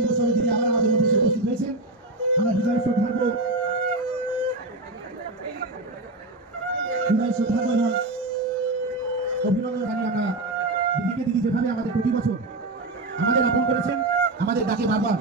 দুর্গোৎসবে তিনি আবার আমাদের মধ্যে উপস্থিত হয়েছেন। আমরা হৃদয় শ্রদ্ধার্ঘ এবং অভিনন্দন জানিয়ে আমরা দিদিকে যেভাবে আমাদের প্রতি বছর আমাদের আপন করেছেন, আমাদের ডাকে বারবার